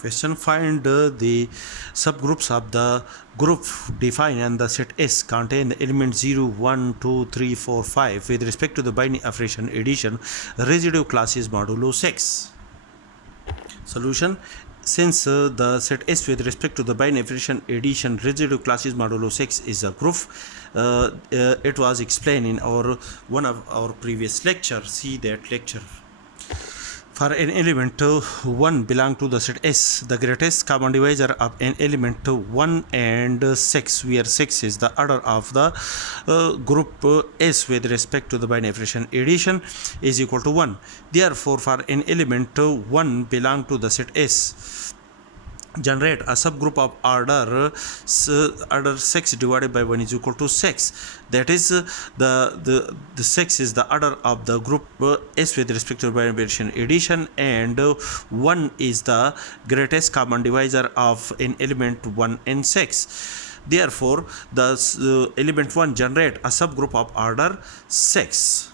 Question: find the subgroups of the group defined and the set S contain the element 0, 1, 2, 3, 4, 5 with respect to the binary operation addition. Residue class is modulo 6. Solution: since the set S with respect to the binary operation addition residue class is modulo 6 is a group, it was explained in one of our previous lecture. See that lecture. For an element 1 belong to the set S, the greatest common divisor of an element 1 and 6, where 6 is the order of the group S with respect to the binary operation addition, is equal to 1. Therefore, for an element 1 belong to the set S, generate a subgroup of order 6 divided by 1 is equal to 6. That is, the 6 is the order of the group S with respect to binary operation addition, and 1 is the greatest common divisor of an element 1 and 6. Therefore, the element 1 generate a subgroup of order 6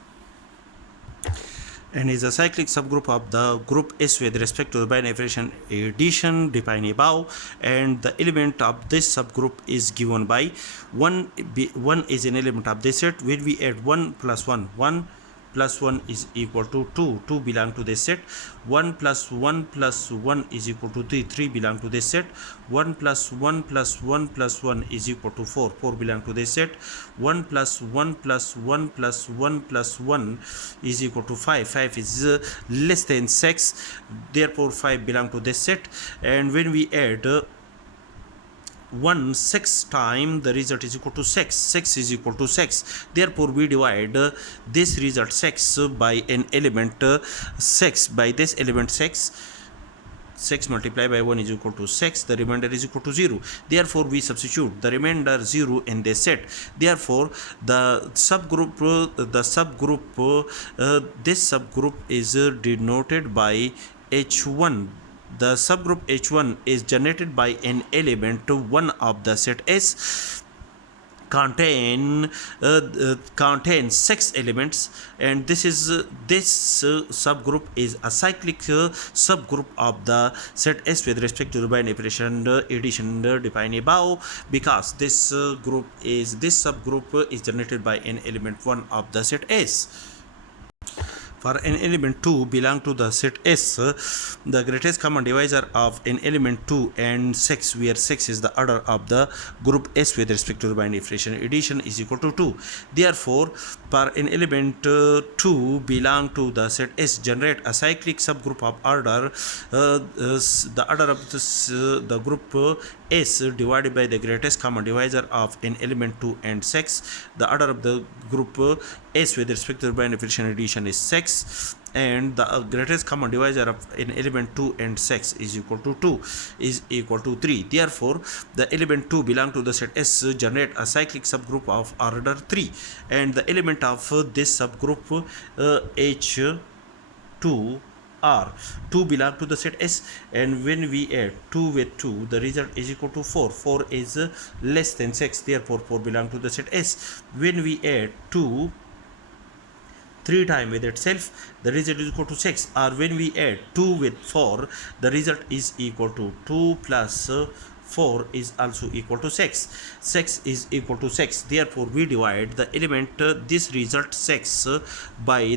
and is a cyclic subgroup of the group S with respect to the binary operation addition defined above, and the element of this subgroup is given by 1. 1 is an element of this set. When we add 1 plus 1, 1 plus 1 is equal to 2. 2 belong to this set. 1 plus 1 plus 1 is equal to 3. 3 belong to this set. 1 plus 1 plus 1 plus 1 is equal to 4. 4 belong to this set. 1 plus 1 plus 1 plus 1 plus 1 is equal to 5. 5 is less than 6. Therefore, 5 belong to this set. And when we add 1 6 times, the result is equal to 6. 6 is equal to 6. Therefore, we divide this result 6 by an element 6 by this element 6. 6 multiplied by 1 is equal to 6. The remainder is equal to 0. Therefore, we substitute the remainder 0 in this set. Therefore, this subgroup is denoted by H1. The subgroup H1 is generated by an element 1 of the set S, contains 6 elements, and this subgroup is a cyclic subgroup of the set S with respect to the binary operation addition defined above, because this subgroup is generated by an element 1 of the set S. For an element 2 belong to the set S, the greatest common divisor of an element 2 and 6, where 6 is the order of the group S with respect to the binary operation addition, is equal to 2. Therefore, for an element 2 belong to the set S, generate a cyclic subgroup of order the order of the group S divided by the greatest common divisor of an element 2 and 6. The order of the group S with respect to the binary operation addition is 6, and the greatest common divisor of an element 2 and 6 is equal to 2 is equal to 3. Therefore, the element 2 belong to the set S, generate a cyclic subgroup of order 3, and the element of this subgroup H2 R 2 belong to the set S, and when we add 2 with 2, the result is equal to 4. 4 is less than 6. Therefore, 4 belong to the set S. When we add 2 3 times with itself, the result is equal to 6. Or when we add 2 with 4, the result is equal to 2 plus 4 is also equal to 6. 6 is equal to 6. Therefore, we divide the element this result 6 by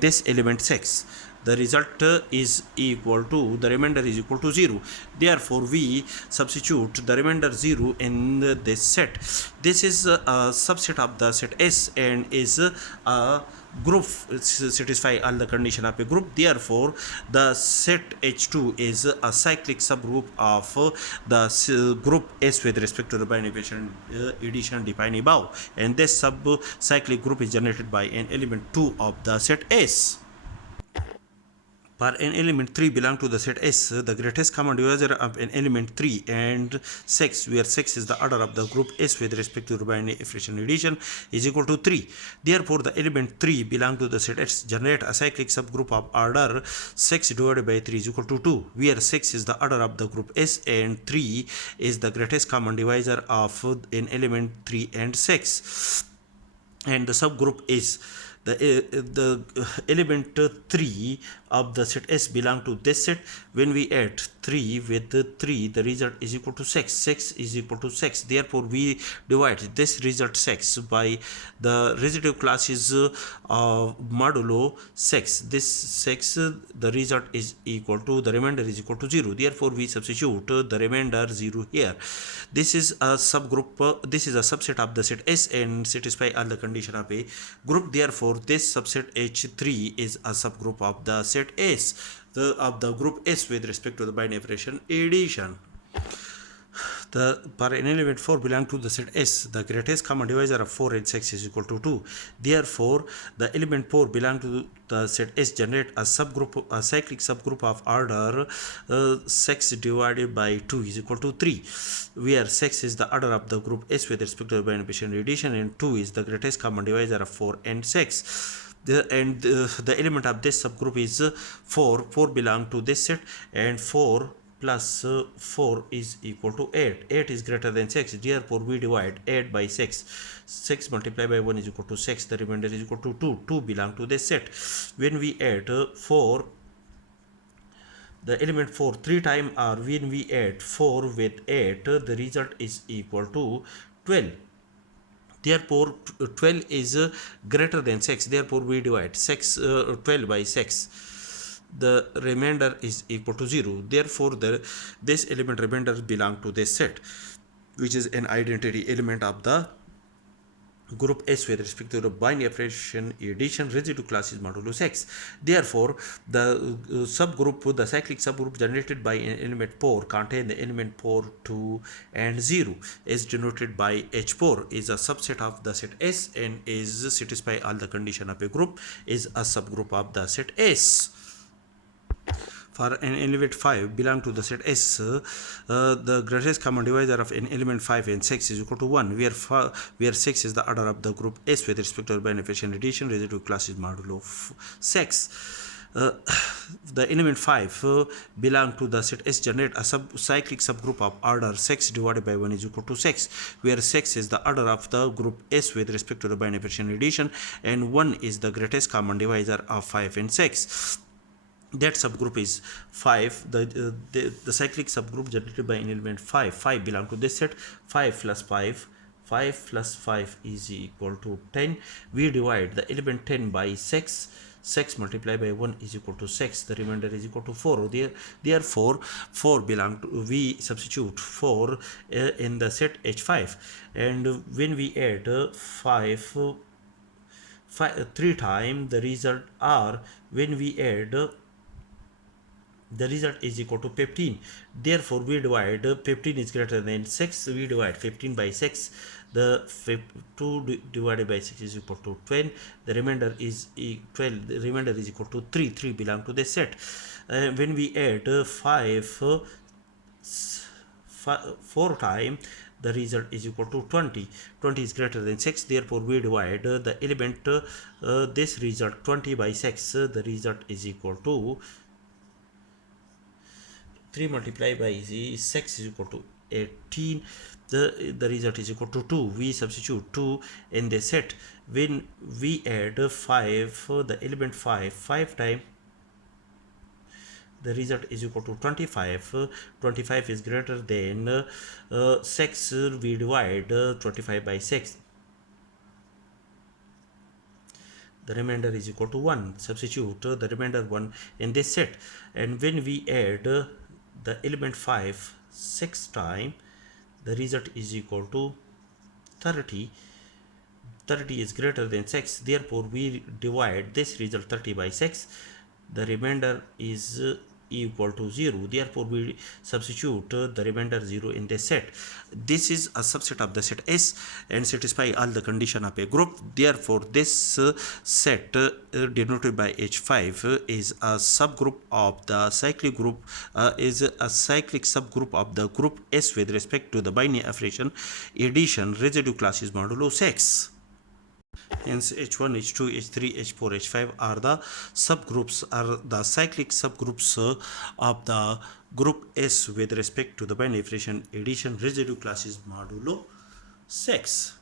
this element 6. The result is equal to, the remainder is equal to 0. Therefore, we substitute the remainder 0 in this set. This is a subset of the set S and is a group, satisfy all the condition of a group. Therefore, the set H2 is a cyclic subgroup of the group S with respect to the binary operation addition defined above, and this cyclic group is generated by an element 2 of the set S. For an element 3 belong to the set S, the greatest common divisor of an element 3 and 6, where 6 is the order of the group S with respect to the binary operation addition, is equal to 3. Therefore, the element 3 belong to the set S, generate a cyclic subgroup of order 6 divided by 3 is equal to 2, where 6 is the order of the group S and 3 is the greatest common divisor of an element 3 and 6. And the subgroup is element 3 of the set S belong to this set. When we add 3 with 3, the result is equal to 6. 6 is equal to 6. Therefore, we divide this result 6 by the residue class is modulo 6. This 6, the result is equal to, the remainder is equal to 0. Therefore, we substitute the remainder 0 here. This is a subgroup, this is a subset of the set S and satisfy all the condition of a group. Therefore, this subset H3 is a subgroup of the set S, of the group S with respect to the binary operation addition. For an element 4 belong to the set S, the greatest common divisor of 4 and 6 is equal to 2. Therefore, the element 4 belong to the set S generate a subgroup, a cyclic subgroup of order 6 divided by 2 is equal to 3, where 6 is the order of the group S with respect to the binary operation addition, and 2 is the greatest common divisor of 4 and 6. The element of this subgroup is 4. 4 belong to this set, and 4 plus 4 is equal to 8. 8 is greater than 6. Therefore, we divide 8 by 6. 6 multiplied by 1 is equal to 6. The remainder is equal to 2. 2 belong to this set. When we add 4, the element 4 3 times, or when we add 4 with 8, the result is equal to 12. Therefore, 12 is greater than 6. Therefore, we divide 12 by 6. The remainder is equal to 0. Therefore, this element remainder belong to this set, which is an identity element of the group S with respect to the binary operation addition. Residue class is modulo 6. Therefore, the subgroup, the cyclic subgroup generated by an element 4 contain the element 4, 2 and 0 is denoted by H4, is a subset of the set S and is satisfy all the condition of a group, is a subgroup of the set S. For an element 5 belong to the set S, the greatest common divisor of an element 5 and 6 is equal to 1, where 6 is the order of the group S with respect to the binary operation addition. Residue class is modulo 6. The element 5 belong to the set S generate a cyclic subgroup of order 6 divided by 1 is equal to 6, where 6 is the order of the group S with respect to the binary operation addition, and 1 is the greatest common divisor of 5 and 6. That subgroup is 5. The cyclic subgroup generated by an element 5. 5 belong to this set. 5 plus 5. 5 plus 5 is equal to 10. We divide the element 10 by 6. 6 multiplied by 1 is equal to 6. The remainder is equal to 4. Therefore, 4 belong to, we substitute 4 in the set H5. And when we add 5 3 times, the result are, when we add, the result is equal to 15. Therefore, we divide 15 is greater than 6. We divide 15 by 6. The 2 divided by 6 is equal to 12. The remainder is 12. The remainder is equal to 3. 3 belong to this set. When we add 4 times, the result is equal to 20. 20 is greater than 6. Therefore, we divide the element this result 20 by 6. The result is equal to 3 multiplied by 6 is equal to 18. The result is equal to 2. We substitute 2 in the set. When we add 5, the element 5 times, the result is equal to 25. 25 is greater than 6. We divide 25 by 6. The remainder is equal to 1. Substitute the remainder 1 in this set. And when we add the element 5 6 times, the result is equal to 30. 30 is greater than 6. Therefore, we divide this result 30 by 6. The remainder is equal to 0. Therefore, we substitute the remainder 0 in this set. This is a subset of the set S and satisfy all the condition of a group. Therefore, this set denoted by H5 is a subgroup of the cyclic group, is a cyclic subgroup of the group S with respect to the binary operation addition. Residue class is modulo 6. Hence, H1, H2, H3, H4, H5 are the subgroups, are the cyclic subgroups of the group S with respect to the binary operation addition. Residue class is modulo 6.